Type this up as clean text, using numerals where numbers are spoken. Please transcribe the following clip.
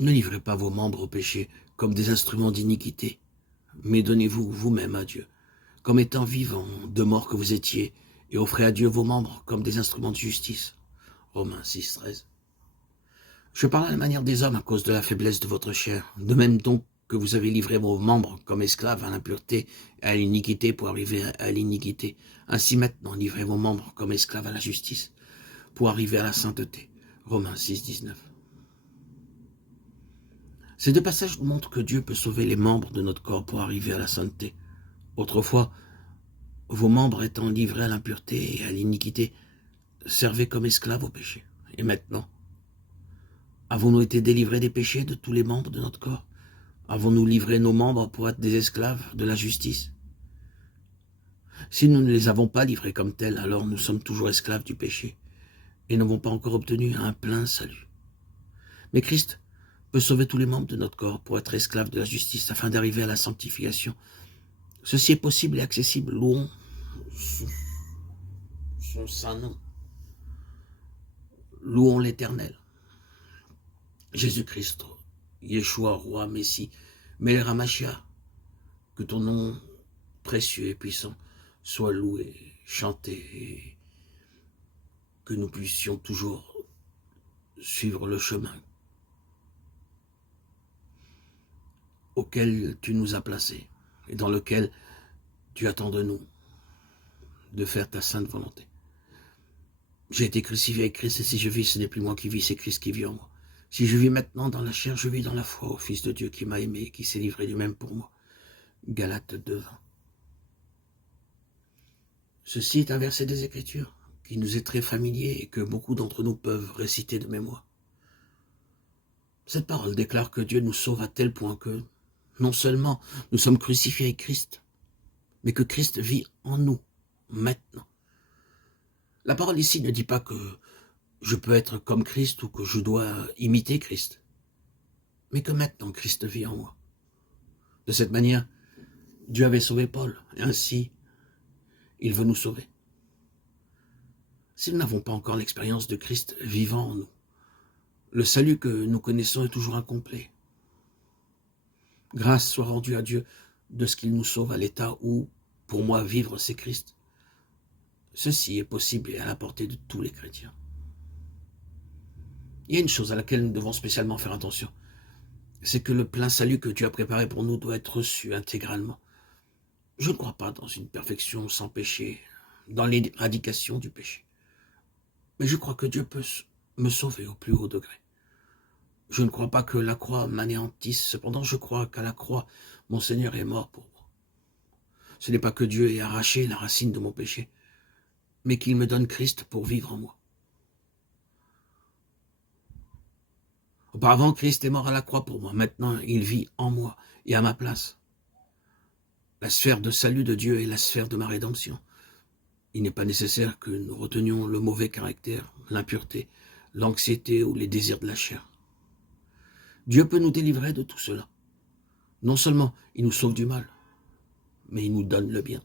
Ne livrez pas vos membres au péché comme des instruments d'iniquité, mais donnez-vous vous-même à Dieu, comme étant vivants, de mort que vous étiez, et offrez à Dieu vos membres comme des instruments de justice. Romains 6, 13. Je parle à la manière des hommes à cause de la faiblesse de votre chair. De même donc que vous avez livré vos membres comme esclaves à l'impureté et à l'iniquité pour arriver à l'iniquité. Ainsi maintenant, livrez vos membres comme esclaves à la justice pour arriver à la sainteté. Romains 6, 19. Ces deux passages nous montrent que Dieu peut sauver les membres de notre corps pour arriver à la sainteté. Autrefois, vos membres étant livrés à l'impureté et à l'iniquité, servaient comme esclaves au péché. Et maintenant, avons-nous été délivrés des péchés de tous les membres de notre corps? Avons-nous livré nos membres pour être des esclaves de la justice? Si nous ne les avons pas livrés comme tels, alors nous sommes toujours esclaves du péché et n'avons pas encore obtenu un plein salut. Mais Christ peut sauver tous les membres de notre corps pour être esclaves de la justice afin d'arriver à la sanctification. Ceci est possible et accessible. Louons son saint nom. Louons l'Éternel. Jésus-Christ, Yeshua, Roi, Messie, Melech HaMashiach, que ton nom précieux et puissant soit loué, chanté, et que nous puissions toujours suivre le chemin auquel tu nous as placés et dans lequel tu attends de nous de faire ta sainte volonté. J'ai été crucifié avec Christ et si je vis, ce n'est plus moi qui vis, c'est Christ qui vit en moi. Si je vis maintenant dans la chair, je vis dans la foi au Fils de Dieu qui m'a aimé et qui s'est livré lui-même pour moi. Galates 2, 20. Ceci est un verset des Écritures qui nous est très familier et que beaucoup d'entre nous peuvent réciter de mémoire. Cette parole déclare que Dieu nous sauve à tel point que non seulement nous sommes crucifiés avec Christ, mais que Christ vit en nous, maintenant. La parole ici ne dit pas que je peux être comme Christ ou que je dois imiter Christ, mais que maintenant Christ vit en moi. De cette manière, Dieu avait sauvé Paul, et ainsi, il veut nous sauver. Si nous n'avons pas encore l'expérience de Christ vivant en nous, le salut que nous connaissons est toujours incomplet. Grâce soit rendue à Dieu de ce qu'il nous sauve à l'état où, pour moi, vivre c'est Christ. Ceci est possible et à la portée de tous les chrétiens. Il y a une chose à laquelle nous devons spécialement faire attention, c'est que le plein salut que Dieu a préparé pour nous doit être reçu intégralement. Je ne crois pas dans une perfection sans péché, dans l'éradication du péché. Mais je crois que Dieu peut me sauver au plus haut degré. Je ne crois pas que la croix m'anéantisse, cependant je crois qu'à la croix, mon Seigneur est mort pour moi. Ce n'est pas que Dieu ait arraché la racine de mon péché, mais qu'il me donne Christ pour vivre en moi. Auparavant, Christ est mort à la croix pour moi. Maintenant, il vit en moi et à ma place. La sphère de salut de Dieu est la sphère de ma rédemption. Il n'est pas nécessaire que nous retenions le mauvais caractère, l'impureté, l'anxiété ou les désirs de la chair. Dieu peut nous délivrer de tout cela. Non seulement il nous sauve du mal, mais il nous donne le bien.